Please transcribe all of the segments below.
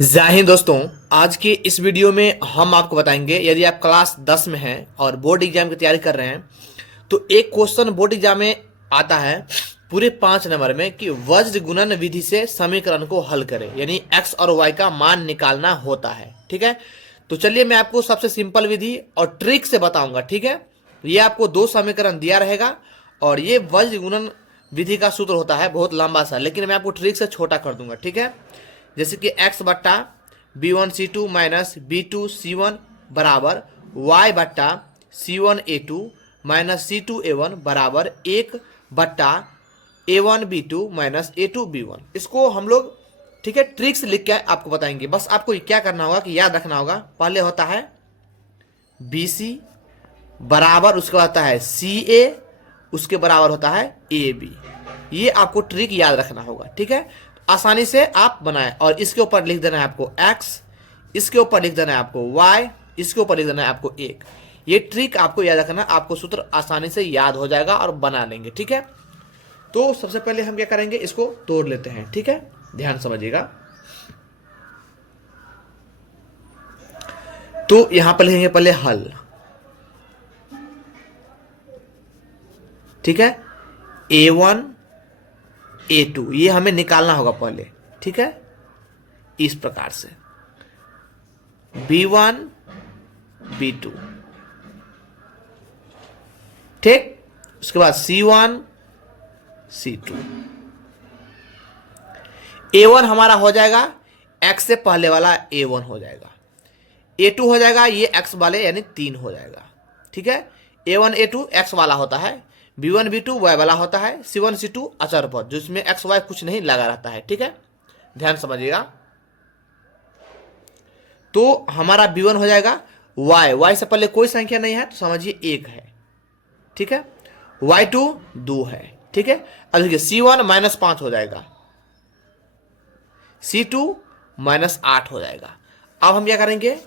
जय हिंद दोस्तों। आज के इस वीडियो में हम आपको बताएंगे, यदि आप क्लास 10 में हैं और बोर्ड एग्जाम की तैयारी कर रहे हैं तो एक क्वेश्चन बोर्ड एग्जाम में आता है पूरे 5 नंबर में कि वज्र गुणन विधि से समीकरण को हल करें, यानी एक्स और वाई का मान निकालना होता है। ठीक है, तो चलिए मैं आपको सबसे सिंपल विधि और ट्रिक से बताऊंगा। ठीक है, ये आपको दो समीकरण दिया रहेगा और ये वज्र गुणन विधि का सूत्र होता है बहुत लंबा सा, लेकिन मैं आपको ट्रिक से छोटा कर दूंगा। ठीक है, जैसे कि x बट्टा b1c2 माइनस b2c1 बराबर y बट्टा c1a2 माइनस c2a1 बराबर 1 बट्टा a1b2 माइनस a2b1। इसको हम लोग ठीक है ट्रिक से लिख के आपको बताएंगे। बस आपको क्या करना होगा कि याद रखना होगा, पहले होता है bc बराबर, उसके बाद होता है ca, उसके बराबर होता है ab। ये आपको ट्रिक याद रखना होगा। ठीक है, आसानी से आप बनाएं और इसके ऊपर लिख देना है आपको x, इसके ऊपर लिख देना है आपको y, इसके ऊपर लिख देना है आपको 1। ये ट्रिक आपको याद रखना, आपको सूत्र आसानी से याद हो जाएगा और बना लेंगे। ठीक है, तो सबसे पहले हम क्या करेंगे, इसको तोड़ लेते हैं। ठीक है, ध्यान समझिएगा। तो यहां पर लिखेंगे पहले हल। ठीक है, a1 a2 ये हमें निकालना होगा पहले। ठीक है, इस प्रकार से b1 b2, ठीक, उसके बाद c1 c2। a1 हमारा हो जाएगा x से पहले वाला a1 हो जाएगा, a2 हो जाएगा ये x वाले यानी 3 हो जाएगा। ठीक है, a1 a2 x वाला होता है, b1 b2 y वाला होता है, c1 c2 अचर पद जिसमें x y कुछ नहीं लगा रहता है। ठीक है, ध्यान समझिएगा। तो हमारा b1 हो जाएगा y से पहले कोई संख्या नहीं है तो समझिए 1 है। ठीक है, y2 2 है। ठीक है, अब देखिए c1 -5 हो जाएगा, c2 -8 हो जाएगा। अब हम क्या करेंगे,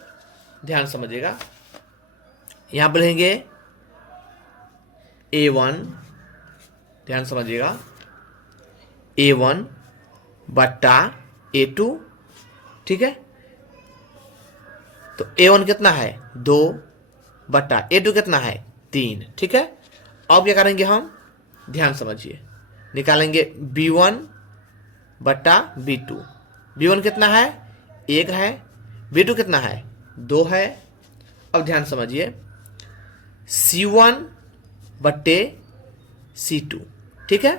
ध्यान समझिएगा। यहां पर लिखेंगे a1, ध्यान समझिएगा, a1 बट्टा a2। ठीक है, तो a1 कितना है 2 बट्टा a2 कितना है 3। ठीक है, अब क्या करेंगे हम, ध्यान समझिए, निकालेंगे b1 बट्टा b2। b1 कितना है 1 है, b2 कितना है 2 है। अब ध्यान समझिए, c1 बट्टे c2। ठीक है,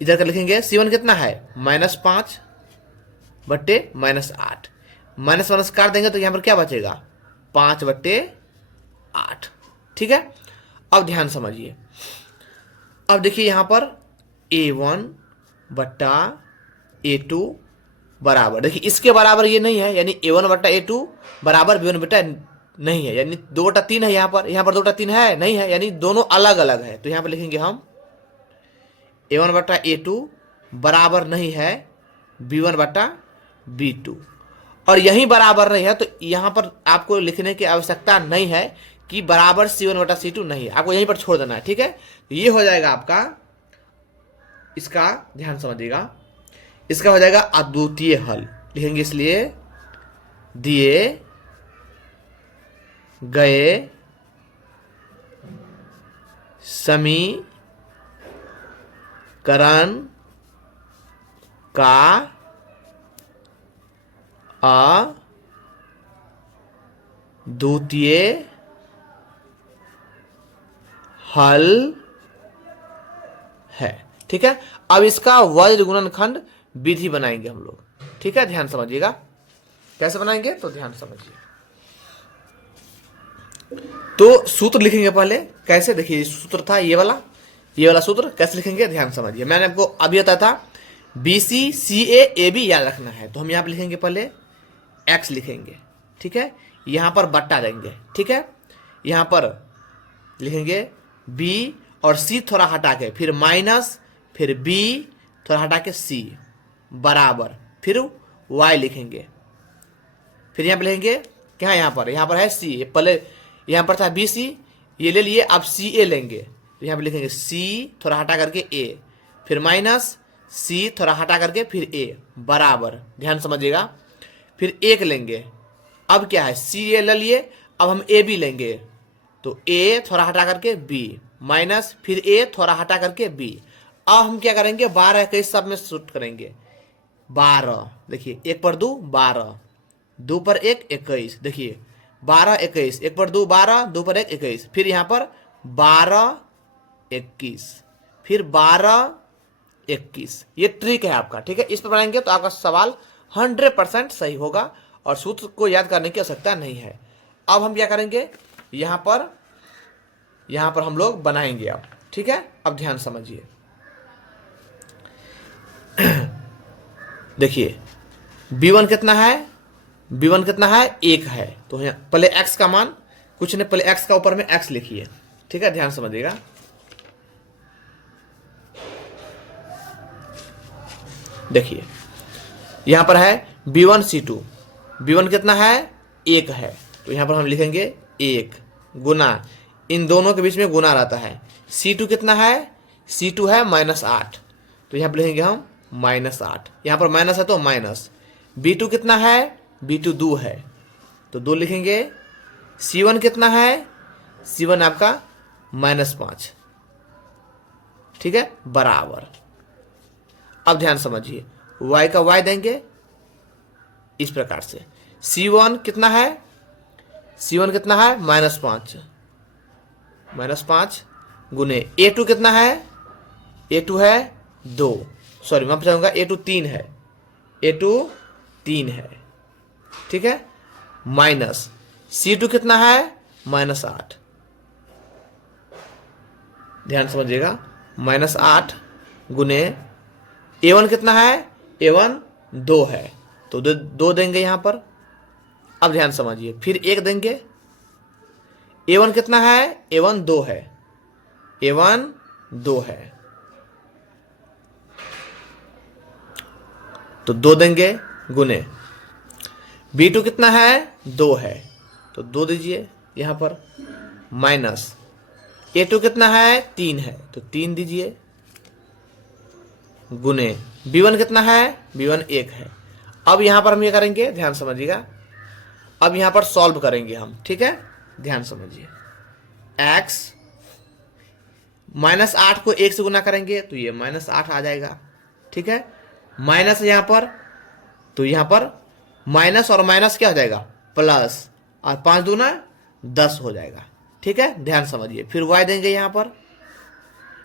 इधर का लिखेंगे c1 कितना है -5 बट्टे -8, माइनस माइनस काट देंगे तो यहां पर क्या बचेगा 5 बट्टे 8। ठीक है, अब ध्यान समझिए। अब देखिए यहां पर a1 बट्टा a2 बराबर, देखिए इसके बराबर ये नहीं है, यानी a1 बट्टा a2 बराबर b1 बट्टा नहीं है, यानी 2/3 है। यहां पर 2/3 है नहीं है, यानी दोनों अलग अलग है। तो यहां पर लिखेंगे हम a1 बट्टा a2 बराबर नहीं है b1 बट्टा b2, और यही बराबर नहीं है तो यहां पर आपको लिखने की आवश्यकता नहीं है कि बराबर c1 बटा c2 नहीं है, आपको यहीं पर छोड़ देना है। ठीक है, तो ये हो जाएगा आपका, इसका ध्यान समझिएगा, इसका हो जाएगा अद्वितीय हल। लिखेंगे इसलिए दिए गए समीकरण का अद्वितीय हल है। ठीक है, अब इसका वज्र गुणनखंड विधि बनाएंगे हम लोग। ठीक है, ध्यान समझिएगा, कैसे बनाएंगे तो ध्यान समझिए। तो सूत्र लिखेंगे पहले, कैसे, देखिए सूत्र था ये वाला सूत्र कैसे लिखेंगे ध्यान समझिए। मैंने आपको अभी बताया था BC CA AB याद रखना है, तो हम यहां पर लिखेंगे पहले x लिखेंगे। ठीक है, यहां पर बट्टा देंगे। ठीक है, यहां पर लिखेंगे b और c थोड़ा हटा के, फिर माइनस, फिर b थोड़ा हटा के c बराबर, फिर y लिखेंगे, फिर यहां पर लिखेंगे क्या, यहां पर है c, पहले यहां पर था BC, ये ले लिए, अब CA लेंगे, तो यहां पर लिखेंगे c थोड़ा हटा करके a, फिर माइनस c थोड़ा हटा करके फिर a बराबर, ध्यान समझिएगा, फिर 1 लेंगे। अब क्या है, सी ए ले लिए, अब हम ए बी लेंगे, तो ए थोड़ा हटा करके बी माइनस फिर ए थोड़ा हटा करके बी। अब हम क्या करेंगे, 12 21 सब में शूट करेंगे। 12 देखिए, 1 पर 2 12, 2 पर 1 21, देखिए 12 21, 1 पर 2 12, 2 पर 1 21, फिर यहाँ पर 12 21, फिर 12 21। ये ट्रिक है आपका, ठीक है। इस पर बनाएंगे तो आपका सवाल 100% सही होगा और सूत्र को याद करने की आवश्यकता नहीं है। अब हम क्या करेंगे, यहाँ पर हम लोग बनाएंगे अब, ठीक है। अब ध्यान समझिए, देखिए b1 कितना है, b1 कितना है, 1 है। तो यहाँ पहले x का मान कुछ नहीं, पहले x का ऊपर में x लिखिए, ठीक है। ध्यान समझिएगा, देखिए यहां पर है b1 c2, b1 कितना है, 1 है। तो यहां पर हम लिखेंगे 1 गुना, इन दोनों के बीच में गुना रहता है। c2 कितना है, c2 है -8, तो यहां पर लिखेंगे हम -8, यहां पर माइनस है तो माइनस। b2 कितना है, b2 2 है, तो 2 लिखेंगे। c1 कितना है, c1 आपका -5, ठीक है, बराबर। अब ध्यान समझिए, y का y देंगे इस प्रकार से। c1 कितना है, c1 कितना है, -5 गुने a2 कितना है, a2 है 2, सॉरी मैं बताऊंगा a2 3 है, a2 3 है, ठीक है, माइनस c2 कितना है, -8, ध्यान समझिएगा, -8 गुने a1 कितना है, a1 2 है, तो 2 देंगे यहां पर। अब ध्यान समझिए, फिर 1 देंगे। a1 कितना है, a1 2 है, a1 2 है, तो 2 देंगे गुने b2 कितना है, 2 है, तो 2 दीजिए यहां पर, माइनस a2 कितना है, 3 है, तो 3 दीजिए गुने b1 कितना है, b1 1 है। अब यहां पर हम ये करेंगे, ध्यान समझिएगा, अब यहां पर सॉल्व करेंगे हम, ठीक है। ध्यान समझिए, x -8 को 1 से गुना करेंगे तो ये -8 आ जाएगा, ठीक है। माइनस यहां पर, तो यहां पर माइनस और माइनस क्या हो जाएगा, प्लस, और 5 दूना 10 हो जाएगा, ठीक है। ध्यान समझिए, फिर y देंगे यहां पर,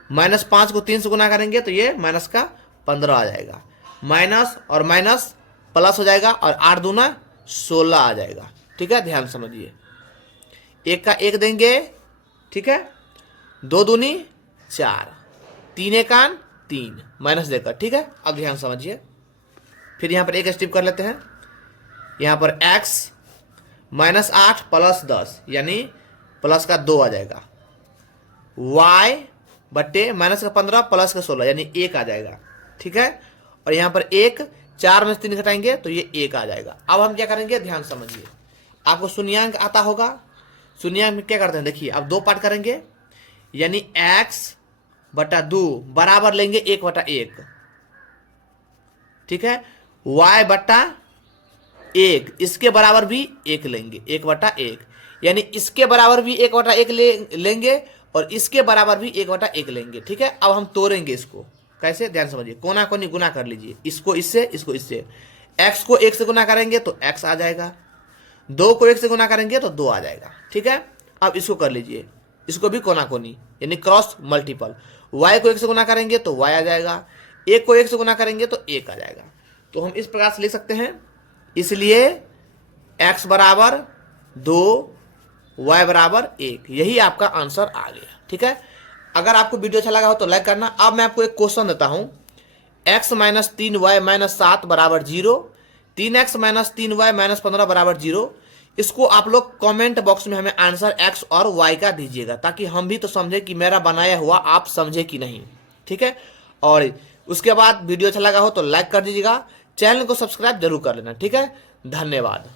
-5 को 3 से गुना करेंगे तो ये माइनस का 15 आ जाएगा, माइनस और माइनस प्लस हो जाएगा और 8 दूना 16 आ जाएगा, ठीक है। ध्यान समझिए, 1 का 1 देंगे, ठीक है, 2 दूनी 4, 3 एकान 3 माइनस देकर, ठीक है। अब ध्यान समझिए, फिर यहां पर एक स्टेप कर लेते हैं। यहां पर x -8 प्लस 10 यानी प्लस का 2 आ जाएगा, y बट्टे माइनस का 15 प्लस का 16 यानी 1 आ जाएगा, ठीक है। और यहां पर 1 4 में से 3 घटाएंगे तो ये 1 आ जाएगा। अब हम क्या करेंगे, ध्यान समझिए, आपको शून्यांक आता होगा, शून्यांक में क्या करते हैं, देखिए अब 2 पार्ट करेंगे, यानी x बटा 2 बराबर लेंगे 1/1, ठीक है। y बटा 1 इसके बराबर भी 1 लेंगे, 1/1, यानी इसके बराबर भी 1/1 लेंगे और इसके बराबर भी 1/1 लेंगे, ठीक है। अब हम तोड़ेंगे इसको, कैसे, ध्यान समझिए, कोना कोनी गुना कर लीजिए, इसको इससे, इसको इससे। x को 1 से गुना करेंगे तो x आ जाएगा, 2 को 1 से गुना करेंगे तो 2 आ जाएगा, ठीक है। अब इसको कर लीजिए, इसको भी कोना कोनी यानी क्रॉस मल्टीपल, y को 1 से गुना करेंगे तो y आ जाएगा, 1 को 1 से गुना करेंगे तो 1 आ जाएगा। तो हम इस प्रकार से लिख सकते हैं, इसलिए x बराबर 2, y बराबर 1, यही आपका आंसर आ गया, ठीक है। अगर आपको वीडियो अच्छा लगा हो तो लाइक करना। अब मैं आपको एक क्वेश्चन देता हूं, x - 3y - 7 बराबर 0, 3x - 3y - 15 बराबर 0। इसको आप लोग कमेंट बॉक्स में हमें आंसर x और y का दीजिएगा, ताकि हम भी तो समझे कि मेरा बनाया हुआ आप समझे कि नहीं, ठीक है। और उसके बाद वीडियो अच्छा लगा हो तो लाइक कर दीजिएगा, चैनल को सब्सक्राइब जरूर कर लेना, ठीक है। धन्यवाद।